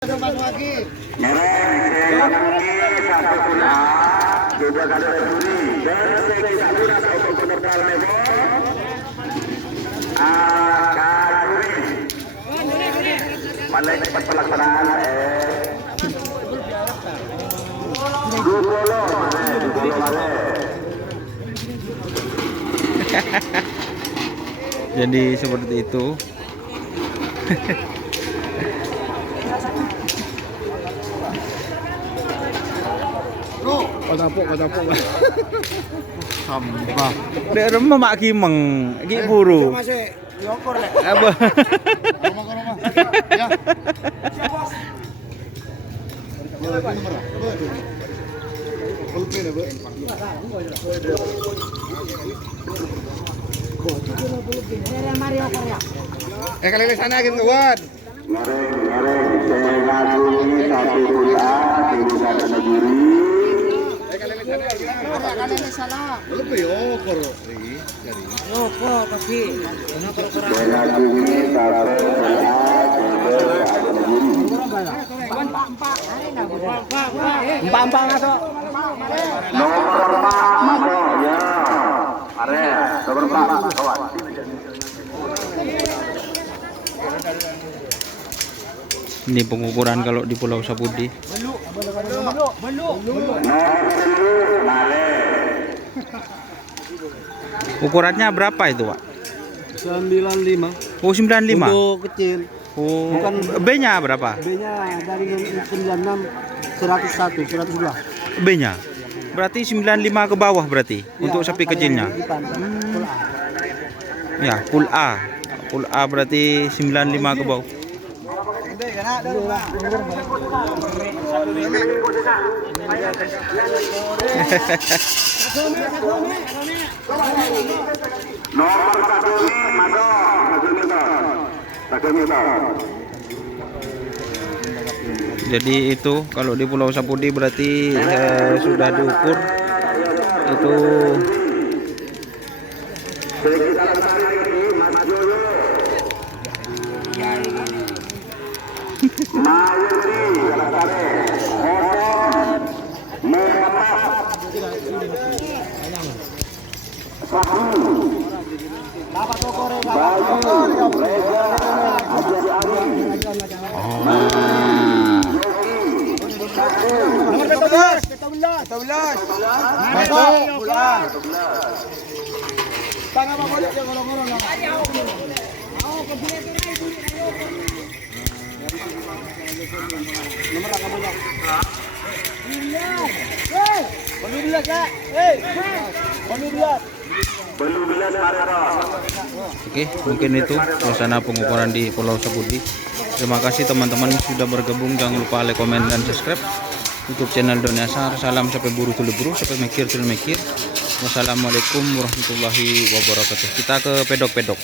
Cepat pelaksanaan jadi seperti itu. Kotapuk. Sampah. Dek rumah mak kimeng, iki buru. Masih nyokor lek. Apa? Ya. Kali ke sana gitu kawan. Empat ngaso. nomor 4 masuk ya. Area nomor 4 kawan. Ini pengukuran kalau di Pulau Sapudi. Ukurannya berapa itu, Pak? 95. Oh, 95. Untuk kecil. Oh, Bukan B-nya berapa? B-nya dari 96 101 102. B-nya. Berarti 95 ke bawah berarti untuk sapi kecilnya. Ya, full A. Full A berarti 95 ke bawah. Nomor 1 ini masuk. Jadi itu kalau di Pulau Sapudi berarti sudah diukur itu Nomor 14. Masuk bulan. Tangga apa boleh dia ngorong-ngorong. Nomor apa boleh? Hei, belum bilas ya. Hei, belum bilas. oke, mungkin itu suasana pengukuran di Pulau Sapudi. Terima kasih teman-teman sudah bergabung. Jangan lupa like, komen, dan subscribe YouTube channel Doniasar. Salam sampai buru tulu buru, sampai mikir tulu mikir. Wassalamualaikum warahmatullahi wabarakatuh. Kita ke pedok-pedok.